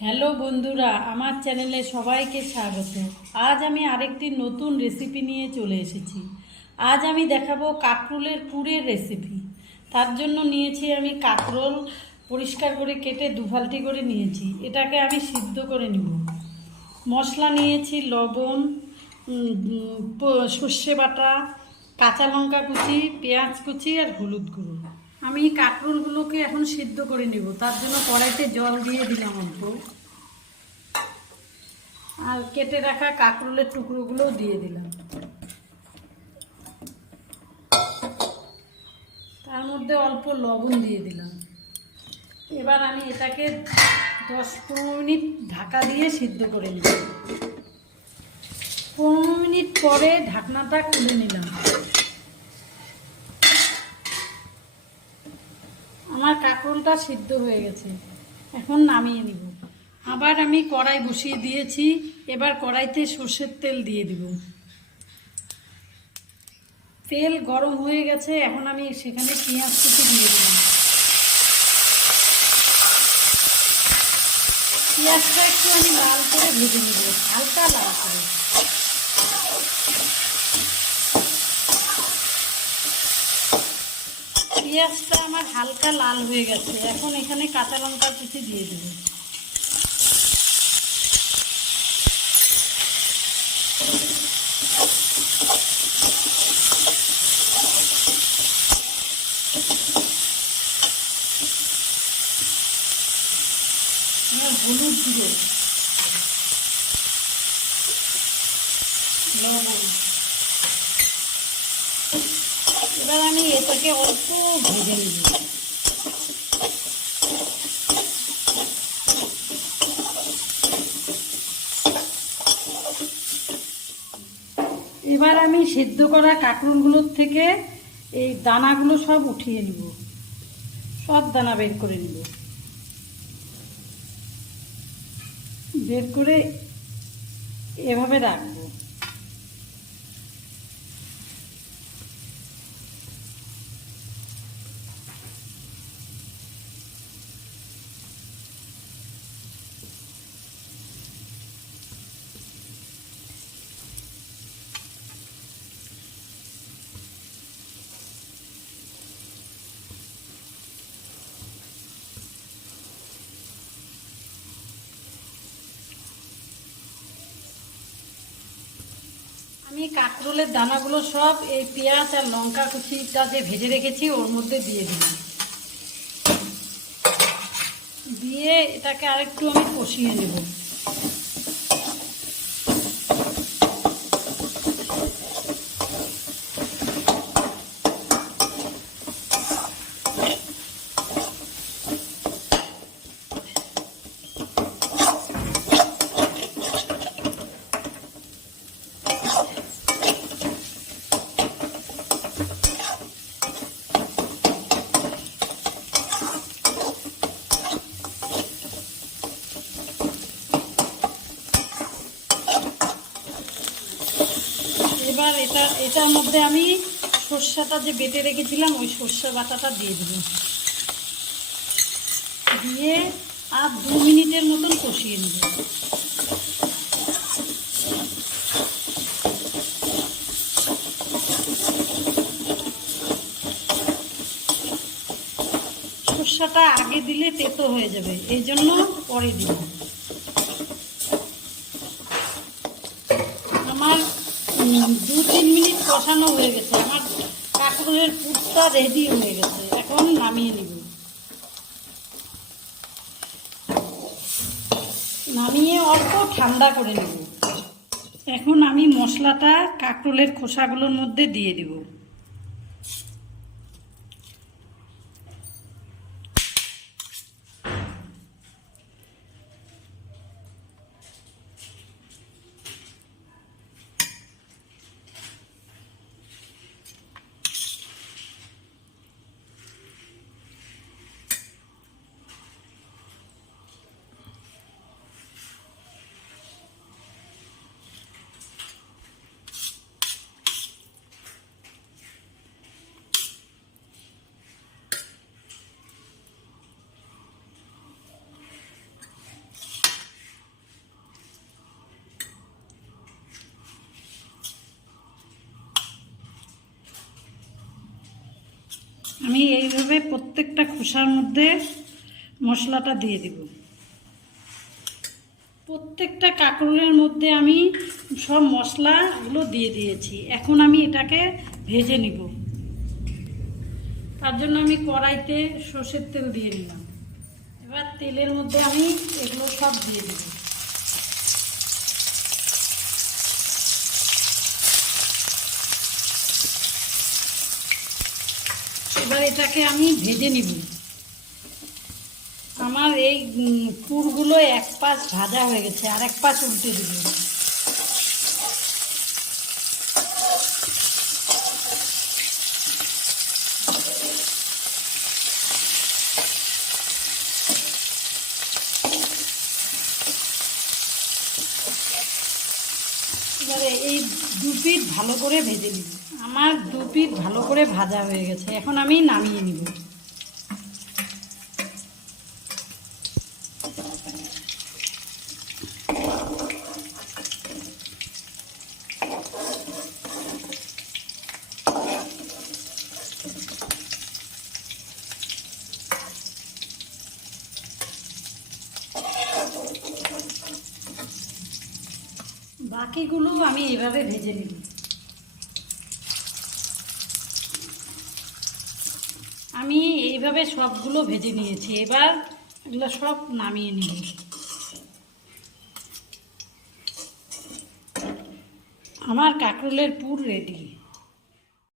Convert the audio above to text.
Hello বন্ধুরা, আমার চ্যানেলে সবাইকে স্বাগত। আজ আমি আরেকটি নতুন রেসিপি নিয়ে চলে এসেছি। আজ আমি দেখাবো কাঁকরোলের পুরের রেসিপি। তার জন্য নিয়েছি আমি কাঁকরোল, পরিষ্কার করে কেটে দুফালটি করে নিয়েছি। এটাকে আমি সিদ্ধ করে নিব। মশলা নিয়েছি লবণ, সর্ষে বাটা, কাঁচা লঙ্কা কুচি, পেঁয়াজ কুচি আর হলুদ গুঁড়ো। আমি কাঁকরোলগুলোকে এখন সিদ্ধ করে নিব। তার জন্য কড়াইতে জল দিয়ে দিলাম অল্প, আর কেটে রাখা কাঁকরোলের টুকরোগুলোও দিয়ে দিলাম। তার মধ্যে অল্প লবণ দিয়ে দিলাম। এবার আমি এটাকে 10-15 মিনিট ঢাকা দিয়ে সিদ্ধ করে নিব। 15 মিনিট পরে ঢাকনাটা খুলে নিলাম। আমার কাঁকরোলটা সিদ্ধ হয়ে গেছে, এখন নামিয়ে নিব। আবার আমি কড়াই বসিয়ে দিয়েছি। এবার কড়াইতে সর্ষের তেল দিয়ে দিব। তেল গরম হয়ে গেছে, এখন আমি সেখানে পেঁয়াজ কুচি দিয়ে দিলাম। পেঁয়াজটা একটু আমি লাল করে ভেজে নেব, হালকা লাল করে। পেঁয়াজটা আমার হালকা লাল হয়ে গেছে, এখন এখানে কাঁচা লঙ্কা কুচি দিয়ে দেব। হলুদ গুঁড়ো, লবণ। এবার আমি এটাকে অল্প ভেজে নেব। এবার আমি সেদ্ধ করা কাঁকরোলগুলোর থেকে এই দানাগুলো সব উঠিয়ে নিব, সব দানা বের করে নিব। বের করে এভাবে রাখবো। আমি কাঁকরোলের দানাগুলো সব এই পেঁয়াজ আর লঙ্কা কুচিটা যে ভেজে রেখেছি ওর মধ্যে দিয়ে দিলাম। দিয়ে এটাকে আরেকটু আমি কষিয়ে নেব। এবার এটার মধ্যে আমি সর্ষেটা যে বেটে রেখেছিলাম ওই সর্ষে বাটাটা দিয়ে দেব। দিয়ে আর 2 মিনিটের মতন কষিয়ে নেব। সর্ষেটা আগে দিলে তেতো হয়ে যাবে, এই জন্য পরে দিব। আমার 2-3 মিনিট কষানো হয়ে গেছে, আমার কাঁকরোলের পুরটা রেডি হয়ে গেছে। এখন নামিয়ে নিব। নামিয়ে অল্প ঠান্ডা করে নেব। এখন আমি মশলাটা কাঁকরোলের খোসাগুলোর মধ্যে দিয়ে দিব। আমি এইভাবে প্রত্যেকটা খোসার মধ্যে মশলাটা দিয়ে দিব। প্রত্যেকটা কাঁকরোলের মধ্যে আমি সব মশলাগুলো দিয়ে দিয়েছি। এখন আমি এটাকে ভেজে নিব। তার জন্য আমি কড়াইতে সর্ষের তেল দিয়ে নিলাম। এবার তেলের মধ্যে আমি এগুলো সব দিয়ে দেব। এবার এটাকে আমি ভেজে নিব। আমার এই পুরগুলো এক পাশ ভাজা হয়ে গেছে, আর এক পাশ উল্টে দেব। এবারে এই দু পিঠ ভালো করে ভেজে নিব। আমার দু পিঠ ভালো করে ভাজা হয়ে গেছে, এখন আমি নামিয়ে নিব। বাকিগুলো আমি এভাবে ভেজে নিব। আমি এইভাবে সবগুলো ভেজে নিয়েছি। এবার এগুলো সব নামিয়ে নিব। আমার কাঁকরোলের পুর রেডি।